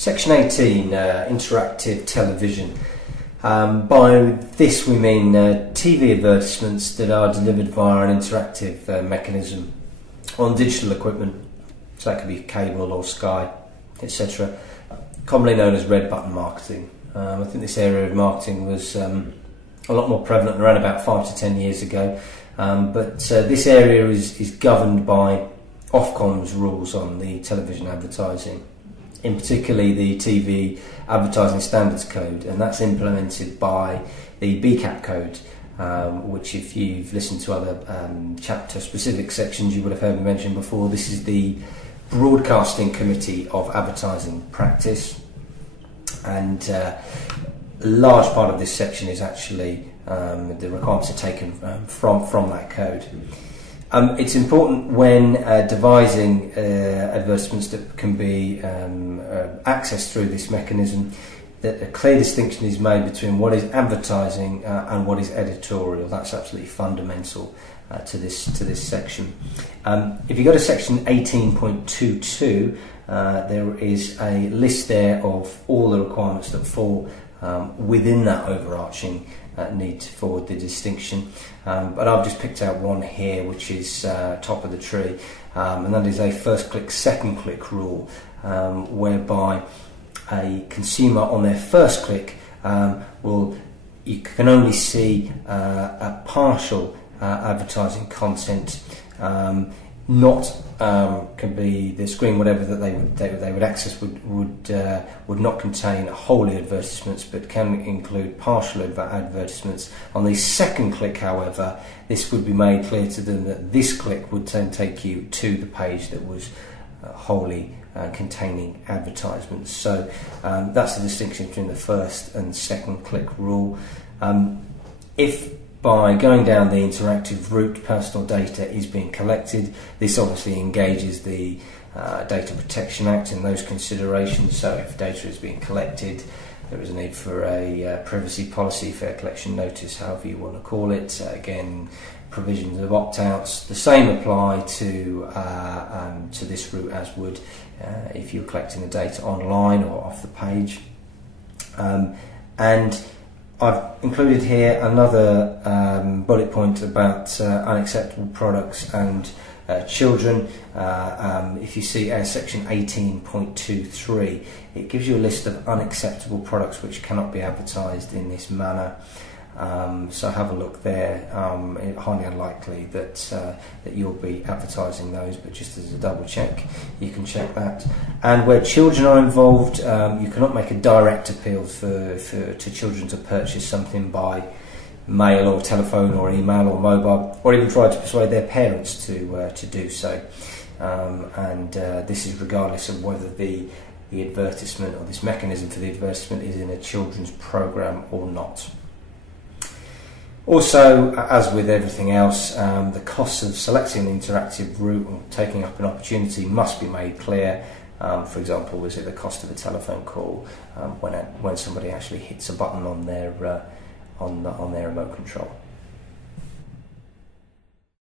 Section 18, interactive television. By this we mean TV advertisements that are delivered via an interactive mechanism on digital equipment, so that could be cable or Sky, etc. Commonly known as red button marketing. I think this area of marketing was a lot more prevalent around about 5 to 10 years ago, but this area is governed by Ofcom's rules on the television advertising, in particularly the TV Advertising Standards Code, and that's implemented by the BCAP code, which, if you've listened to other chapter-specific sections, you would have heard me mention before. This is the Broadcasting Committee of Advertising Practice, and a large part of this section is actually the requirements are taken from that code. It's important when devising advertisements that can be accessed through this mechanism that a clear distinction is made between what is advertising and what is editorial. That's absolutely fundamental to this section. If you go to section 18.22, there is a list there of all the requirements that fall within that overarching need for the distinction, but I've just picked out one here which is top of the tree, and that is a first click, second click rule, whereby a consumer on their first click you can only see a partial advertising content, not can be the screen, whatever that they would access would not contain wholly advertisements, but can include partial advertisements. On the second click, however, this would be made clear to them that this click would then take you to the page that was wholly containing advertisements. So that's the distinction between the first and second click rule. If by going down the interactive route personal data is being collected, this obviously engages the Data Protection Act in those considerations. So if data is being collected, there is a need for a privacy policy, fair collection notice, however you want to call it. Again, provisions of opt-outs, the same apply to this route as would if you're collecting the data online or off the page. And I've included here another bullet point about unacceptable products and children. If you see section 18.23, it gives you a list of unacceptable products which cannot be advertised in this manner. So have a look there. It's highly unlikely that you'll be advertising those, but just as a double check, you can check that. And where children are involved, you cannot make a direct appeal to children to purchase something by mail or telephone or email or mobile, or even try to persuade their parents to do so. This is regardless of whether the advertisement or this mechanism for the advertisement is in a children's program or not. Also, as with everything else, the costs of selecting an interactive route or taking up an opportunity must be made clear. For example, is it the cost of a telephone call when somebody actually hits a button on their remote control?